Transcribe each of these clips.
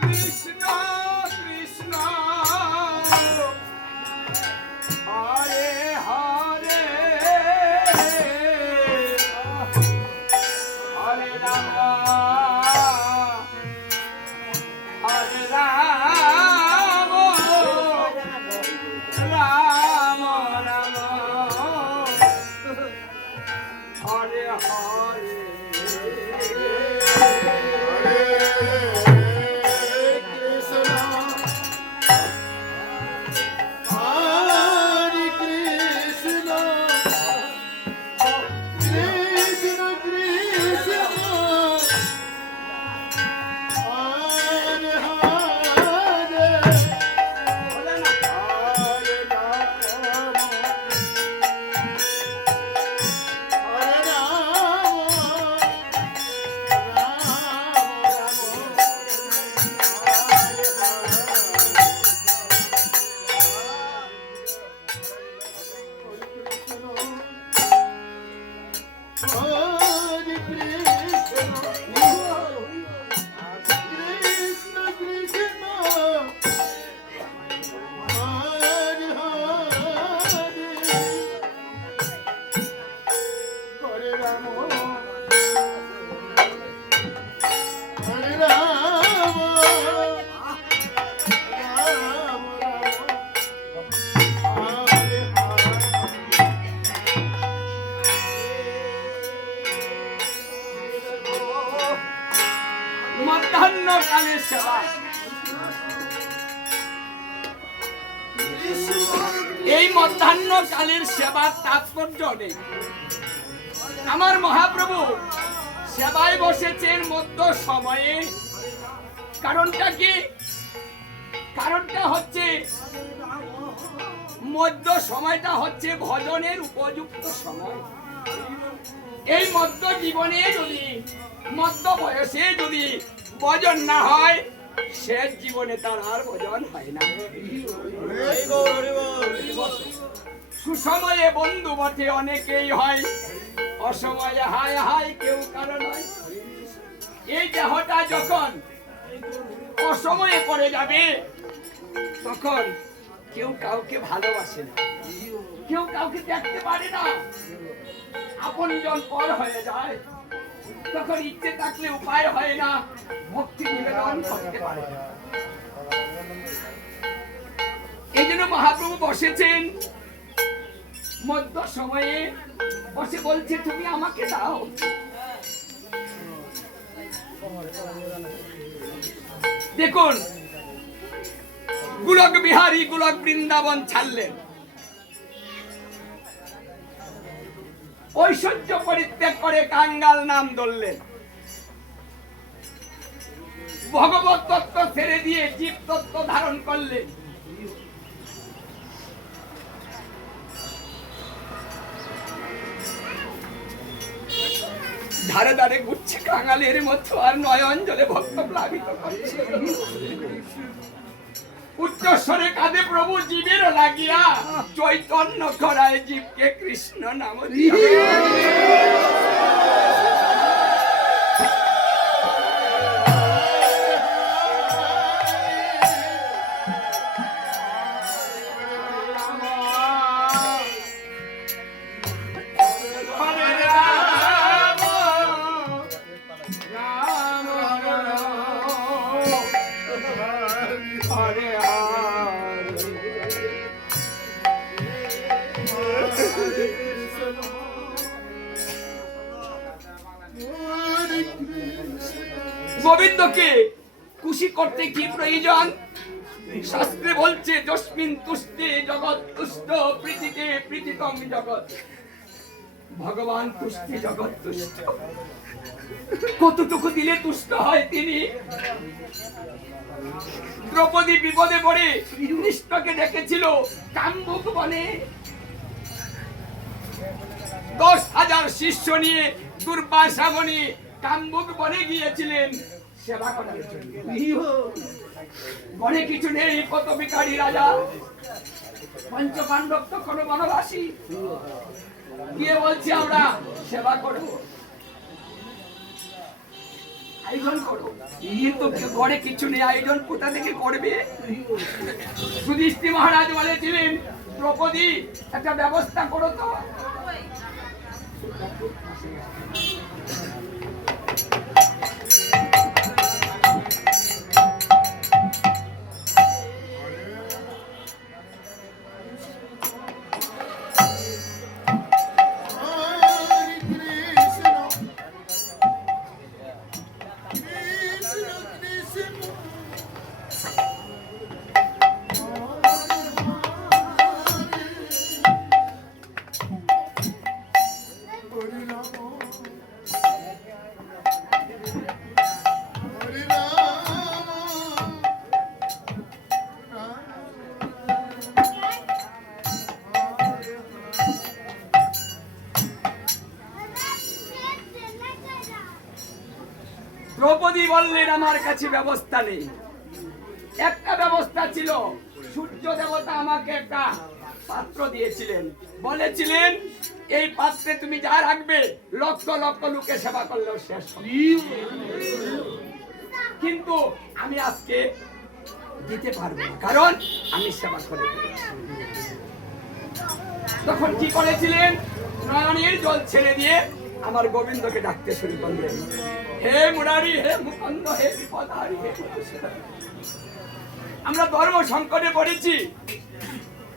কৃষ্ণ কৃষ্ণ হরে হরে হরে রাম হরে রাম রাম রাম হরে হরে মধ্যাহ্নকালের সেবা। এই মধ্যাহ্নকালের সেবার তাৎপর্য অনেক। আমার মহাপ্রভু সেবায় বসেছেন মধ্য সময়ে। কারণটা কি? কারণটা হচ্ছে মধ্য সময়টা হচ্ছে ভজনের উপযুক্ত সময়। এই মধ্য জীবনে যদি মধ্য বয়সে যদি ভজন না হয়, শেষ জীবনে তার আর ভজন হয় না। সুসময়ে বন্ধু বটে অনেকেই হয়, অসময়ে হায় হায় কেউ কারো নয়। এই দেহটা যখন অসময়ে পড়ে যাবে, তখন কেউ কাউকে ভালোবাসে না, কেউ কাউকে দেখতে পারে না, আপনজন পর হয়ে যায়। তখন ইচ্ছে থাকলে উপায় হয় না, ভক্তি নিবেদন করতে পারে না। এই জন্য মহাপ্রভু বসেছেন মধ্য সময়ে, বসে বলছে তুমি আমাকে দাও। দেখুন, গোলক বিহারী গোলক বৃন্দাবন ছাড়লেন, ঐশ্বর্য পরিত্যাগ করে কাঙ্গাল নাম ধরলেন, ভগবত তত্ত্ব ছেড়ে দিয়ে জীব তত্ত্ব ধারণ করলেন। ধারে ধারে ঘুরছে কাঙালের মতো, আর নয়ন জলে ভক্ত প্লাবিত করছে। উচ্চস্বরে কাঁদে প্রভু জীবের লাগিয়া, চৈতন্য করায় জীবকে কৃষ্ণ নাম দিয়া। গোবিন্দকে খুশি করতে কি প্রয়োজন? শাস্ত্রে বলছে যস্মিন তুষ্টে জগৎ তুষ্ট, প্রীতিতে প্রীতিতম জগৎ। ভগবান তুষ্টে জগৎ তুষ্ট। কতটুকু দিলে তুষ্ট হয় তিনি? দ্রৌপদী বিপদে পড়ে কৃষ্ণকে ডেকেছিল কাম্বুক বনে, 10,000 শিষ্য নিয়ে দুর্বাসা মুনি কাম্বুক বনে গিয়েছিলেন সেবা করার জন্য। বনে কিছু নেই, কত ভিখারি রাজা। পঞ্চপাণ্ডব তখন বনবাসী, গিয়ে বলছি আমরা সেবা করব। আয়োজন করো, কিন্তু ঘরে কিছু নেই, আয়োজন কোথা থেকে করবে? যুধিষ্ঠির মহারাজ বলেছিলেন, দ্রৌপদী একটা ব্যবস্থা করো তো। দ্রৌপদী বললেন, আমার কাছে ব্যবস্থা নেই। একটা ব্যবস্থা ছিল, সূর্য দেবতা আমাকে একটা পাত্র দিয়েছিলেন, বলেছিলেন এই পাত্রে তুমি যা রাখবে লক্ষ লক্ষ লোকে সেবা করলেও শেষ হবে। কিন্তু আমি আজকে দিতে পারবো না, কারণ আমি সেবা করে ফেলেছি। তখন কি করেছিলেন? নয়নের জল ছেড়ে দিয়ে আমার গোবিন্দকে ডাকতে শুরু করলেন, হে মুরারি, হে মুকুন্দ, হে বিপদহারি, হে মধুসূদন, আমরা ধর্ম সংকটে পড়েছি,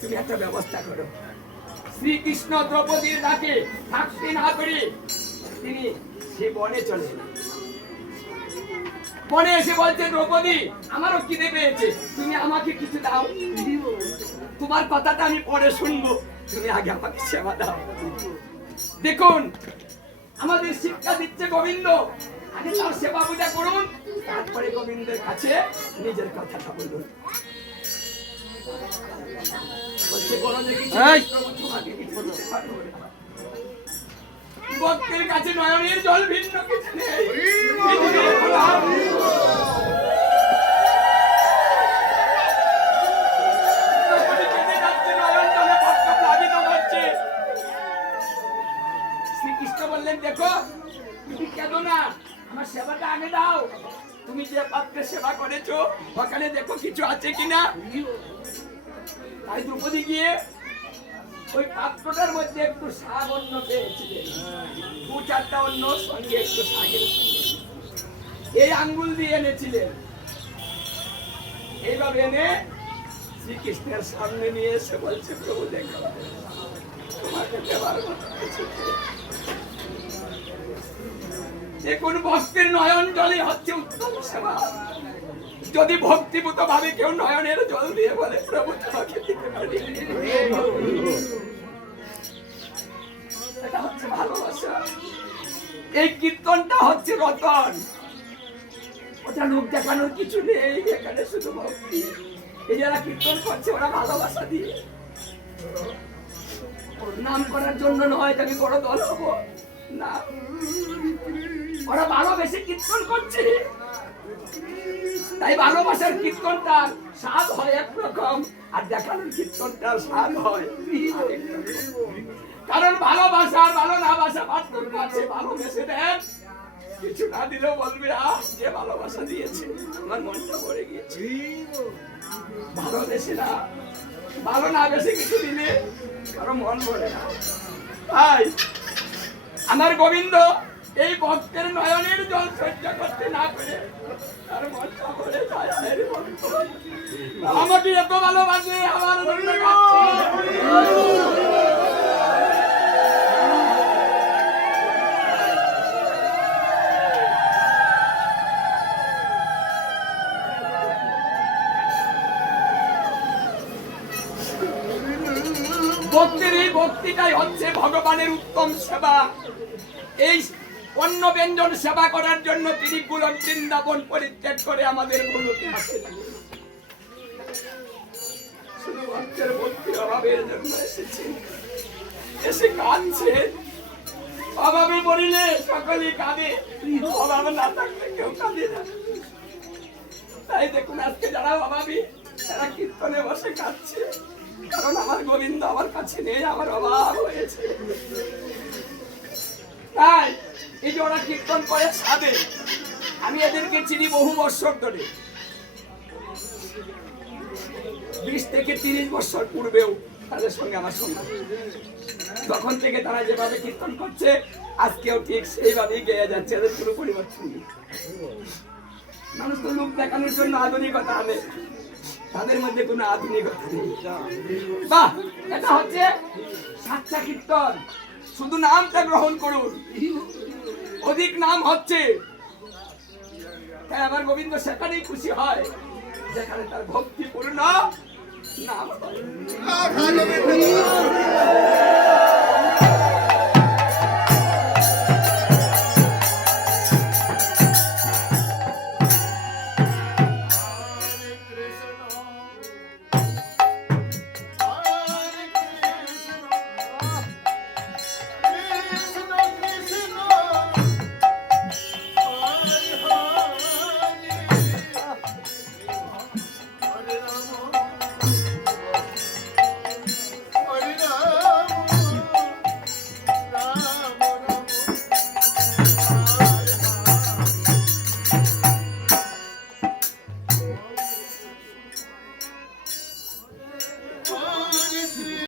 তুমি একটা ব্যবস্থা করো। শ্রীকৃষ্ণ দ্রৌপদীর ডাকে থাকতে না করে তিনি সে বনে চলে এলেন। বনে এসে বলছে, দ্রৌপদী আমারও খিদে পেয়েছে, তুমি আমাকে কিছু দাও। তোমার কথাটা আমি পরে শুনবো, তুমি আগে আমাকে সেবা দাও। দেখুন, আমাদের শিক্ষা দিচ্ছে গোবিন্দ, আগে তার সেবা পূজা করুন, তারপরে গোবিন্দের কাছে নিজের কথাটা বলুন। ভক্তের কাছে নয়নের জল ভিন্ন কিছু নেই। শ্রীকৃষ্ণ বললেন, দেখো তুমি কেঁদো না, আমার সেবাটা আগে দাও। তুমি যে পাত্রে সেবা করেছো ওখানে দেখো কিছু আছে কিনা। তাই দ্রৌপদী গিয়ে ওই পাত্রটার মধ্যে একটু শাক অন্ন পেয়েছিলেন, দু চারটা অন্ন সঙ্গে একটু শাকের এই আঙ্গুল দিয়ে এনেছিলেন। এইভাবে এনে শ্রীকৃষ্ণের সামনে নিয়ে এসে বলছে, প্রভু দেখো তোমাকে দেবার কথা কিছু। দেখুন, ভক্তের নয়ন জলে হচ্ছে উত্তম সেবা। যদি ভক্তিভূত ভাবে কেউ নয়নের জল দিয়ে বলে, প্রভু তোমাকে দিতে পারি, এটা হচ্ছে ভালোবাসা। এই কীর্তনটা হচ্ছে রতন, ওটা লোক দেখানোর কিছু নেই, এখানে শুধু ভক্তি। এই যারা কীর্তন করছে ওরা ভালোবাসা দিয়ে, নাম করার জন্য নয় আমি বড় দল হবো না, ওরা ভালোবেসে কীর্তন করছে। তাই ভালোবাসার কীর্তনটার স্বাদ হয় একরকম, আর দেখানোর কীর্তনটার স্বাদ হয়। কারণ ভালোবাসার ভালো না বাসা পার্থক্য আছে। ভালোবেসে দেন, কিছু না দিলেও বলবে, যে ভালোবাসা দিয়েছে আমার মনটা ভরে গিয়েছে। ভালোবেসে না, ভালো না বেশি কিছু দিলে কারো মন ভরে না। তাই আমার গোবিন্দ এই ভক্তের নয়নের জল সহ্য করতে না পেরে তার মনটা ভরে যায়। আমাকে এত ভালোবাসে, আমার ভক্তির এই ভক্তিটাই হচ্ছে ভগবানের উত্তম সেবা। এই অন্ন ব্যঞ্জন সেবা করার জন্য তিনি গোলক বৃন্দাবন পরিত্যাগ করে আমাদের গোলকে আসেন। শুধু ভক্তের ভক্তির অভাবের জন্য এসেছেন, এসে কাঁদছে। অভাবে পড়িলে সকলেই কাঁদে, অভাব না থাকলে কেউ কাঁদে না। তাই দেখুন, আজকে যারা অভাবী তারা কীর্তনে বসে কাঁদছে, কারণ আমার গোবিন্দ আমার কাছে নেই, আমার অভাব হয়েছে। তাই এই যে ওরা কীর্তন করে সাধে, আমি এদেরকে চিনি বহু বছর ধরে, 20 থেকে 30 বছর পূর্বেও তাদের সঙ্গে আমার সঙ্গে, তখন থেকে তারা যেভাবে কীর্তন করছে আজকেও ঠিক সেইভাবেই গেয়ে যাচ্ছে, এদের কোনো পরিবর্তন নেই। মানুষ তো লোক দেখানোর জন্য আধুনিকতা আনে, তাদের মধ্যে কোনো আধুনিকতা নেই। বাহ, এটা হচ্ছে সাচ্চা কীর্তন। শুধু নামটা গ্রহণ করুন, অধিক নাম হচ্ছে। তাই আমার গোবিন্দ সেখানেই খুশি হয় যেখানে তার ভক্তিপূর্ণ নাম হয়।